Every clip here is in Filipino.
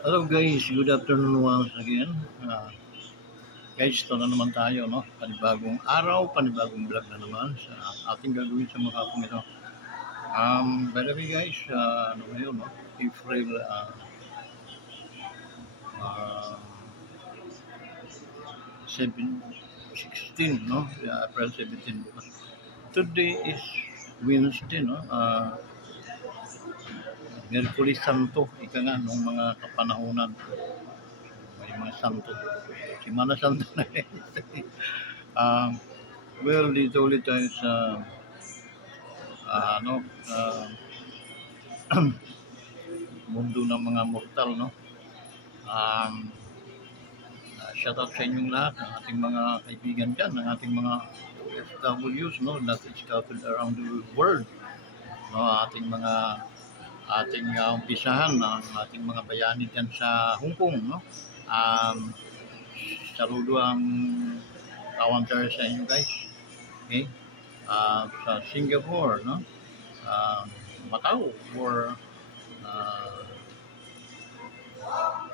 Hello guys, good afternoon once again. Guys, ito na naman tayo, no? Panibagong araw, panibagong vlog na naman sa ating gagawin sa mga hapong ito. By the way guys, ano ngayon, no? April uh, 16, no? Yeah, April 17. Today is Wednesday, no? Merkulis Santo, ika nga, nung mga kapanahunan. May mga santo. Simana Santo na rin. Well, dito ulit tayo sa ano, mundo ng mga mortal, no? Shout out sa inyong lahat, ng ating mga kaibigan dyan, ng ating mga OFWs, no? That is scattered around the world, no? Ating umpisahan ng ating mga bayani dyan sa Hong Kong, no? Saludo ang kawantar sa inyo guys, okay? Sa Singapore, no? Macau, or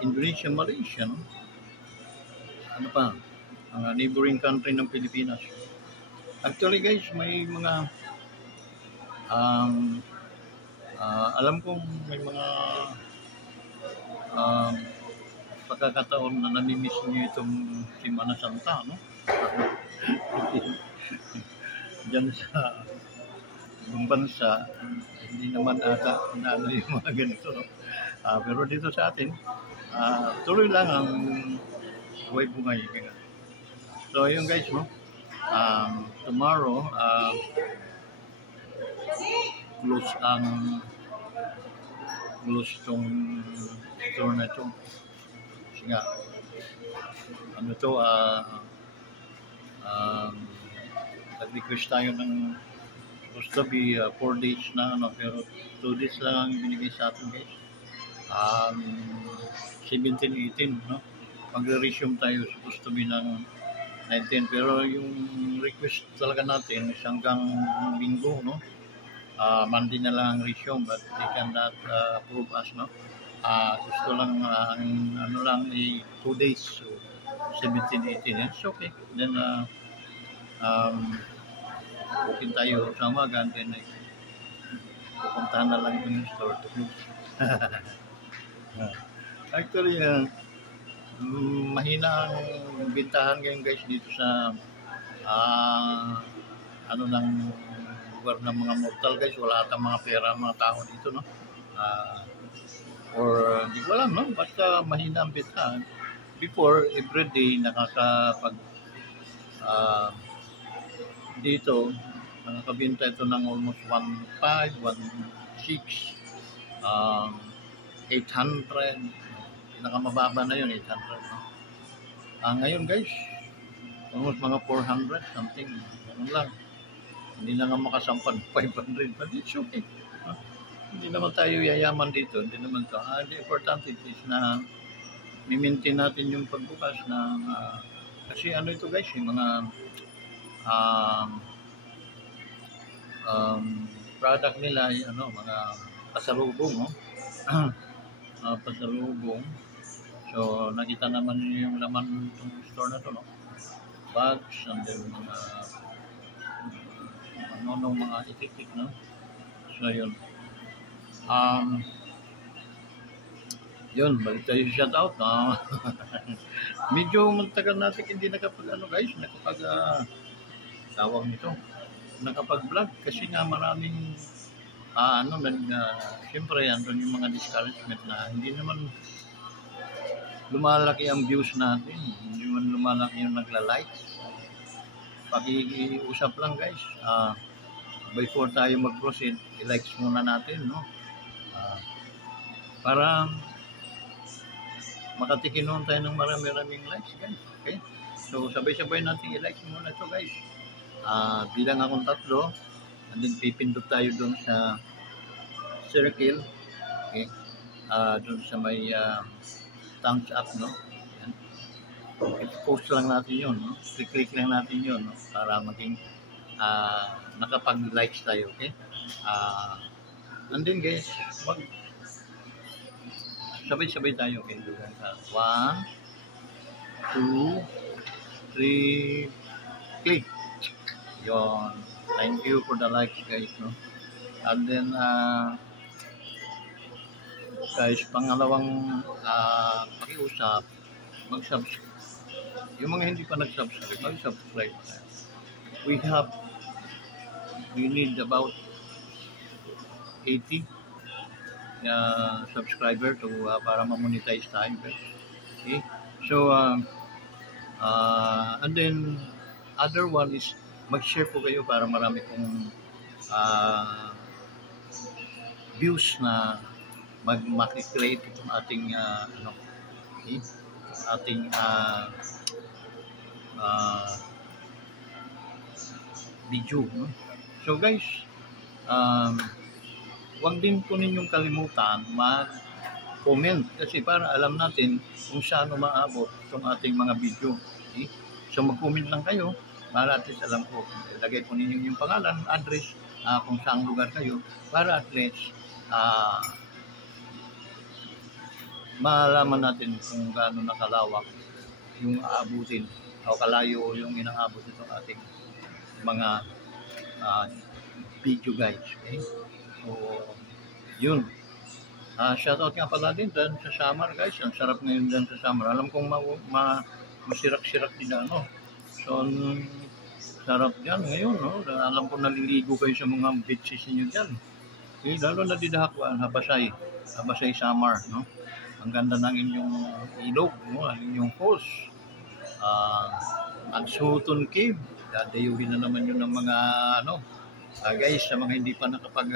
Indonesia, Malaysia, no? Ano pa, ang neighboring country ng Pilipinas. Actually guys, may mga alam kong may mga pagkakataon na namimiss nyo itong Semana Santa, no? Diyan sa ibang bansa, hindi naman ata inaano yung mga ganito, no? Pero dito sa atin, tuloy lang ang buhay bungay. So ayun guys, no? Tomorrow, close tong store na ito. Kasi nga, ano to, nag-request tayo ng supposed to be 4 days na, ano, pero 2 days lang ang binigay sa atin guys. 17, 18, no? Magre-resume tayo, supposed to be ng 19, pero yung request talaga natin is hanggang linggo, no? Monday na lang ang resume, but they cannot approve us, no? Gusto lang, ano lang, 2 days, so 17, 18, it's okay. Then, booking tayo sa umaga, and then pupuntahan na lang yung store to close. Actually, mahina ang bintahan ngayon guys dito sa ano ng lugar ng mga mortal guys. Wala atang mga pera mga tao dito, no? Or hindi ko alam, no? Basta mahina ang bintahan. Before, everyday nakakapag dito nakakabinta ito ng almost 1.5, 1.6, 800. Pinakamababa na yun, 800, no? Ngayon guys, almost mga 400 something, ganun lang. Hindi na nga makasampan 500, but it's okay, no? Hindi naman tayo yayaman dito, hindi naman to. The important is na i-maintain natin yung pagbukas ng kasi ano ito guys, yung mga product nila, ano, mga pasalubong, no? Pasalubong. So nakita naman niyo yung laman ng store na to, no? Bags, and then mga itik-tik, no? So yun. Yun, balik tayo sa shoutout, no? Medyo matagal natin hindi nakapag guys, tawag nito, nakapag-vlog kasi nga maraming siyempre andun yung mga discouragement na hindi naman lumalaki ang views natin, hindi naman lumalaki yung nagla-like. Pag-iusap lang guys, before tayo mag-proceed, i-likes muna natin, no? Para makatikinon tayo ng marami-raming likes guys, okay? So sabay-sabay natin i-like muna ito guys. Bilang akong 3, and then pipindot tayo doon sa circle, okay? Doon sa may thumbs up, no? Yan. I-post lang natin yun, no? Click lang natin yun, no? Para maging nakapag-likes tayo, okay? And then guys, sabay-sabay tayo. Okay, guys. 1, 2, 3, click. Yon. Thank you for the likes, guys. No? And then, guys, pangalawang pakiusap, mag-subscribe. Yung mga hindi pa nag-subscribe, mag-subscribe. We need about 80 subscriber to para ma-monetize tayo, guys. Okay? So, and then, other one is, mag-share po kayo para marami pong views na mag-create itong ating okay? Ating video, no? So guys, huwag din po ninyong kalimutan mag-comment kasi para alam natin kung saan umaabot itong ating mga video. Okay? So mag-comment lang kayo para at least alam ko, ilagay po ninyo yung pangalan, address, kung saan lugar kayo para at least malaman natin kung gaano nakalawak yung aabutin o kalayo yung inaabot itong ating mga video, guys. Okay? So, yun. Shoutout nga pala din dyan sa Samar, guys. Ang sarap ngayon dyan sa Samar. Alam kong masirak-sirak din ano. So, sarap dyan ngayon, no? Alam ko naliligo kayo sa mga beaches ninyo dyan. Okay? Lalo na didahakwan, Habasay Samar, no? Ang ganda ng inyong ilog, no? Ang inyong falls. Ang Suton Cave. Dadayuhin na naman yun ng mga guys, sa mga hindi pa nakapag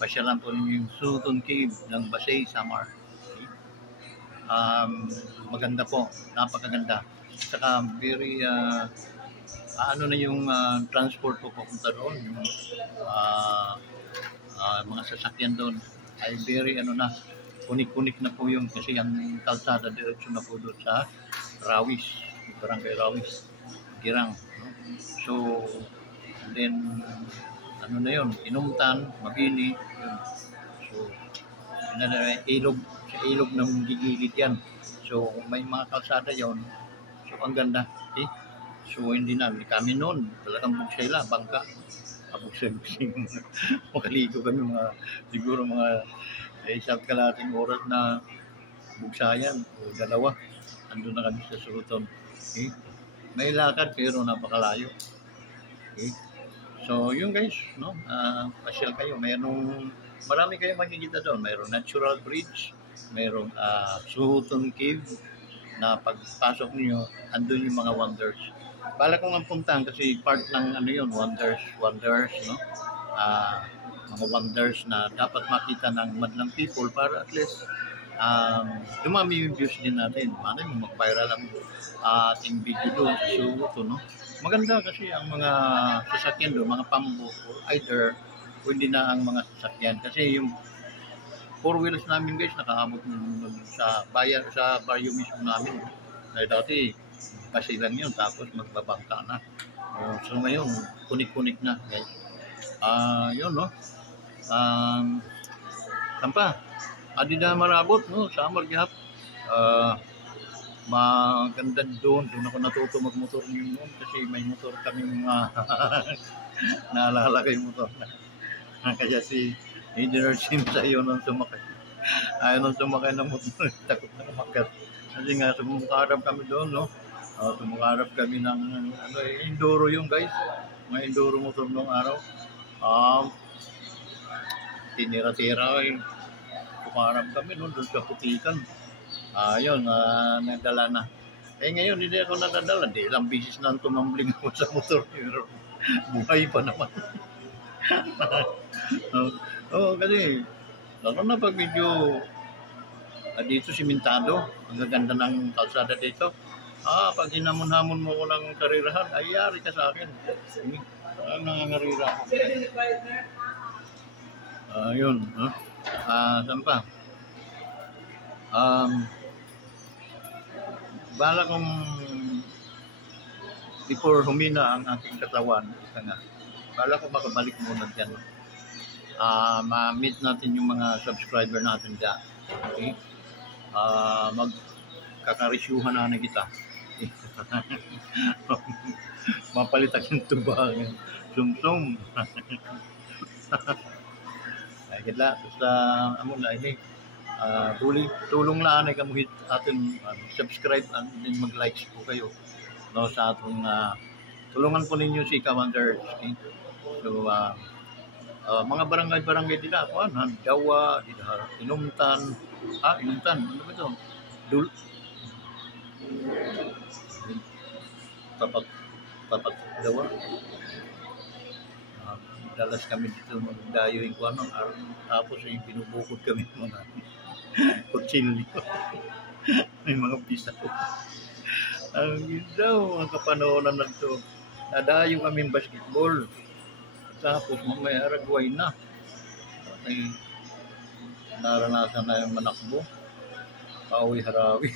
pasyalan po ninyo yung Suton Cave ng Habasay Samar. Okay? Maganda po, napakaganda. Saka very na yung transport po pupunta doon, yung mga sasakyan doon ay very unik-unik na po yung kasi yung kalsada diretso na po doon sa Rawis, Barangay Rawis, Girang. No? So, then, na yun, Inumtan, Mabini, yun. So, ilog ng gigilid yan. So, may mga kalsada yun. So, ang ganda. Okay? So, hindi namin kami noon, talagang bugsay lang, bangka. Bugsay. Makaligo kami siguro isang kalating oras na bugsayan o dalawa. Andun na kami sa Suton. Okay? May lakad pero napakalayo. Okay? So, yun guys, no? Pasyal kayo. Marami kayong makikita doon. Mayroong natural bridge, mayroong Suton Cave na pagpasok niyo, andun yung mga wonders. Bala kong ang puntahan kasi part ng wonders, no? Mga wonders na dapat makita ng madlang people para at least dumami yung views din natin. Ano yung mag-viral ang ating video doon sa Suto, no? Maganda kasi ang mga sasakyan doon, mga pambo or either hindi na ang mga sasakyan kasi yung 4 wheels namin guys nakaabot sa baryo mismo namin. Dahil dati kasi lang yun tapos magbabangka na. So ngayon kunik-kunik na guys. Yun, no? Sampa, adi na marabot, no? Samar gihap. Maganda doon ako natuto magmotor niyo noon kasi may motor kami naalala ko yung motor na kaya si Engineer Sim sa iyo nung sumakay. Ayaw nung sumakay ng motor, takot na umakyat. Kasi nga sumukarap kami doon, no? Sumukarap kami ng enduro yung guys. Mga enduro motor nung araw. Tinira-tira kumarap kami noon doon sa Putikan. Yun, nadala na. Ngayon hindi ako nadadala. Di ilang bisis na tumambling ako sa motor. Pero buhay pa naman. Kasi lalo na pag medyo dito simentado, ang gaganda ng kalsada dito. Pag hinamon-hamon mo ko ng karirahan, ay yari ka sa akin. Nangangarira ako. Yun. Saan pa? Bala kong before humina ang aking katawan, bala ko makabalik muna dyan. Ma-meet natin yung mga subscriber natin dyan. Okay? magkakarisyuhan na kita. Mapalitan yung tuba. Sumsum. Ay, kita. Basta, na ini. Tulong lang ay kamuhit atin subscribe and din mag-likes po kayo no sa atong tulungan po ninyo si Commander. Okay? So mga barangay dila kuan Dawa, Inumtan, ano ba ito? Tapat Dawa. Dalas kami dito magdayo yung kuan tapos ay binubukod kami mga kutsilyo. May mga pisa. Ang isaw, ang kapanonan na ito. Nadayo kami basketball. Tapos mamaya aragway na. Ay, naranasan na yung manakbo. Pauwi-harawi.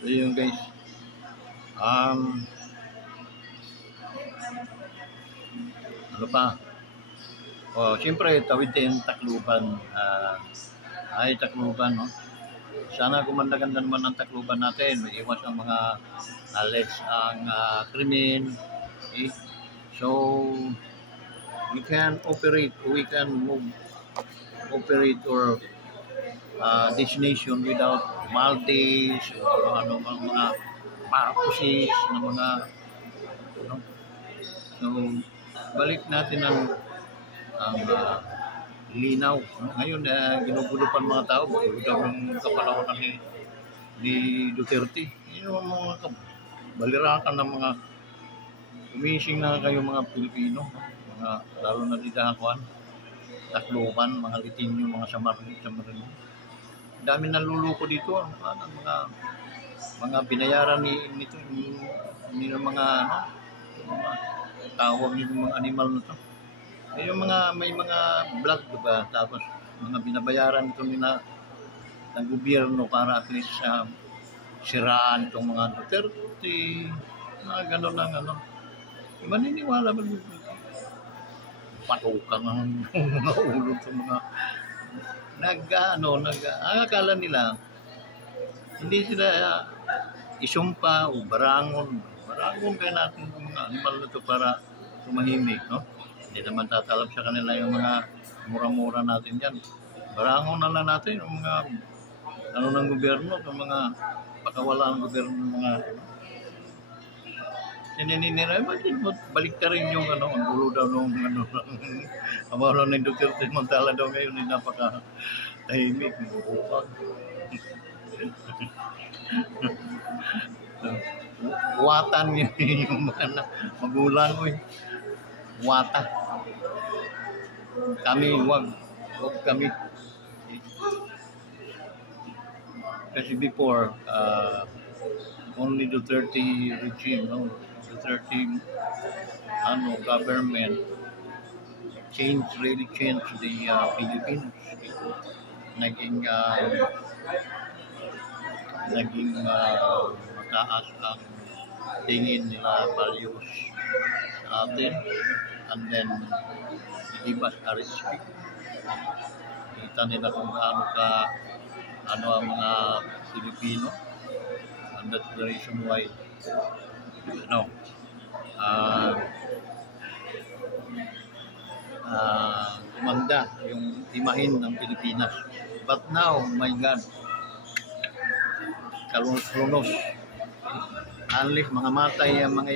So yun guys. Ano pa? Siyempre, tawid din Tacloban. Tacloban, no? Sana gumanda-ganda naman ang Tacloban natin. May iwas ang mga ang krimen. Okay? So, we can operate or destination without Maldives, or mga Marcoses, mga so, balik natin ang linaw. Ngayon, ginugulo pa mga tao. Bago daw ng kapanahonan ni Duterte. Yung mga balirakan ng mga umising na kayo mga Pilipino. Lalo na dito Hakuan, Tacloban, mga Litinyo, mga Samarin. Dami naluluko dito. Mga binayaran ni mga tawag yung mga animal na to. Yung may mga vlog, diba? Tapos mga binabayaran ito ng gobyerno para at least siraan itong mga Duterte, mga gano'n lang maniniwala ba patukan ng mga ulo sa mga akala nila hindi sila isumpa o barangon kaya natin yung mga animal na ito para tumahimik, no? Hindi naman tatalab sa kanila yung mga mura-mura natin dyan. Barangon na lang natin yung mga ng gobyerno, yung mga pakawala ng gobyerno ng mga sininira. Balik ka rin yung ang gulo daw nung amalo ng Duterte Montala daw ngayon ay napaka-tahimik. Watan yung mga magulang ko eh. Wata. Wag kami. Kasi before, only Duterte regime, no? Duterte government really changed the Philippines. Naging mataas ang tingin nila values sa atin, and then give us a respect. Kita nila kung ang mga Pilipino, and that's the reason why kumanda yung imahin ng Pilipinas. But now, my God, kalunos-lunos. Unless mga matay ang mga